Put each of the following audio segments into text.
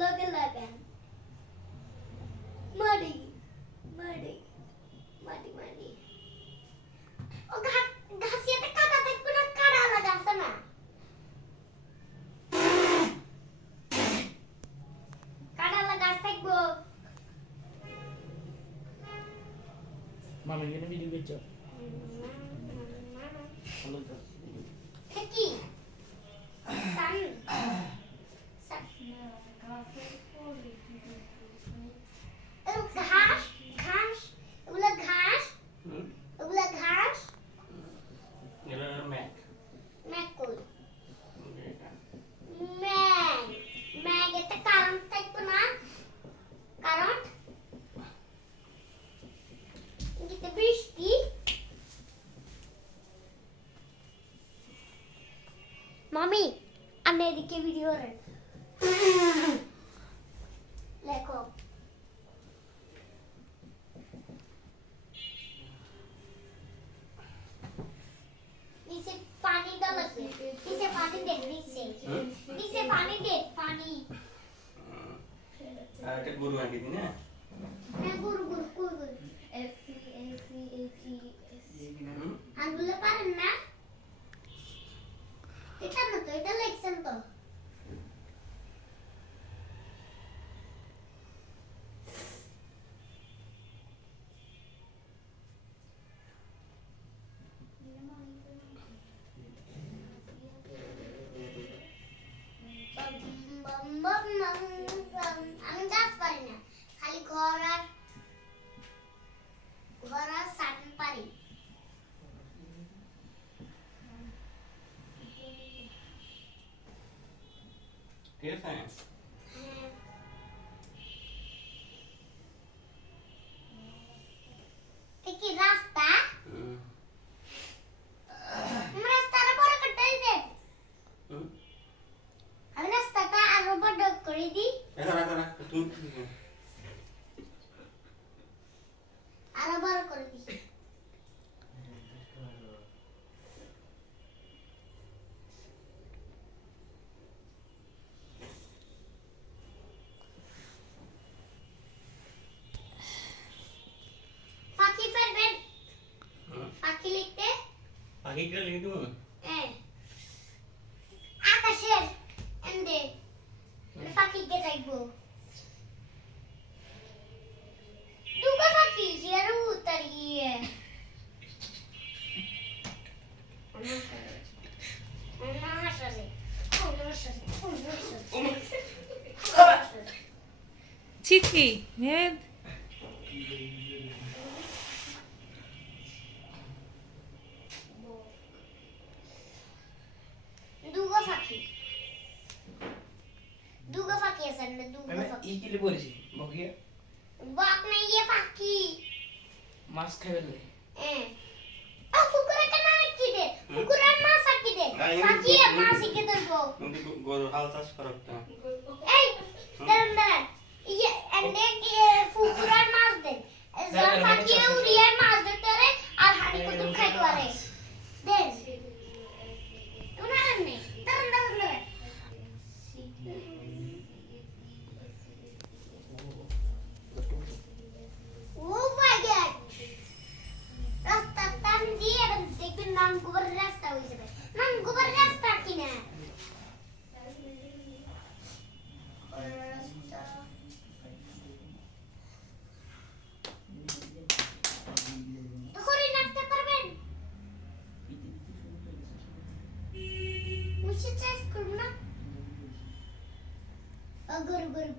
লগে লাগান মারি মারি মারি মারি ও ঘাসিয়াতে কাটা থাকবে না কাটা লাগাছে না কাটা লাগাছ থাকবো মামা এখানে ভিডিও করছো ভালো তো কি সান সান ঘাস ঘাস ওগুলা ঘাস ওগুলা ঘাস এরা ম্যাক ম্যাকুল ম্যাগ ম্যাগ এটা কারণ থাকতো না কারণ এদিকে বৃষ্টি মামি আমি এদিকে ভিডিও লেখো নিচে পানি দাও লাগবে নিচে পানি দে নিচে নিচে পানি দে পানি এটা গুরু আঁকি দি না হ্যাঁ গুরু গুরু গুরু এফ সি আঙ্গুলে পারেন না এটা না তো এটা লেখছেন তো আমি গাছ পারি না খালি ঘর আর সাটন পারি ঠিক আছে কি রাস্তা রাস্তার বড় করে দে আমি রাস্তাটা আরো বড় করে দিই এখানে তুমি আরো বড় করে দিই পাখি ফেলবেন পাখি লিখতে আগে কি লিখে দেবো আকাশের এন্ডে পাখি কে যাইবো দুগা পাখি জিয়ারু উতারিয়ে চিঠি হ্যাঁ দুগা পাখি আছে না দুগা আমি পাখি ই কি লিখেছি বকিয়ে বক না ইয়ে পাখি মাছ খাইবে পুকুরে কেন কি দে পুকুরের মাছ কি দে পাখি আর মাছ কি ধরবো তুমি গরু হাল চাষ করো তো এই দাঁড়ান ইয়ে এন্ডে কি পুকুরের মাছ দে যখন পাখি উড়িয়ার মাছ ধরতে পারে আর হাড়ি কত খাইতে পারে দেন তোমরা নেই দাঁড়ান ও মাই গড রাস্তা টান দিয়ে দেখবেন নাম গোবর রাস্তা হয়ে যাবে নাম গোবর রাস্তা কিনা ধরে রাখতে পারবেন মুছে চাষ করব না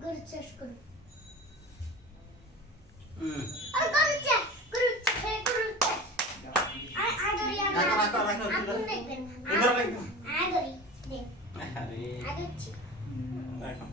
গরু চাষ করব আর গরু চাষ আগুন দেখবেন আগুন দেখ আরে আগুন রাখো